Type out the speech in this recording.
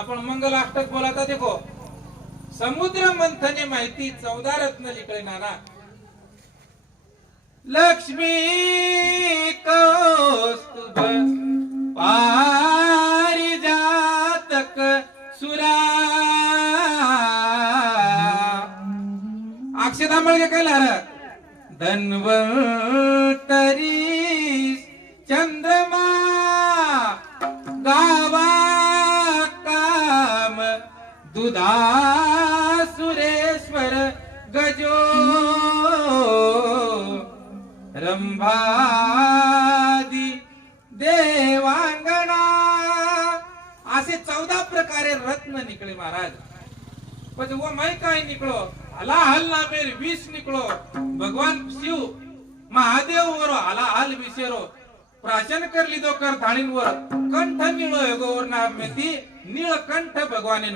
आपण मंगलाष्टक बोलाता देखो समुद्र मंथने माहिती 14 रत्न लिखले नाना लक्ष्मी कौस्तुभ पारिजातक सुरा अक्षता मळगे काय लार धन्वंतरी चंद्रमा गावा काम दुधा सुरेश्वर गजो रंभादी देवांगणा असे 14 प्रकारे रत्न निकले महाराज पण वो मैं काय निकलो हला हल ना मेरे 20 निकलो भगवान शिव महादेव वर हला हल विषेरो प्राशन कर लीधो कर धाणींवर कंठ निळो गोवर ना मेती नीळकंठ भगवाने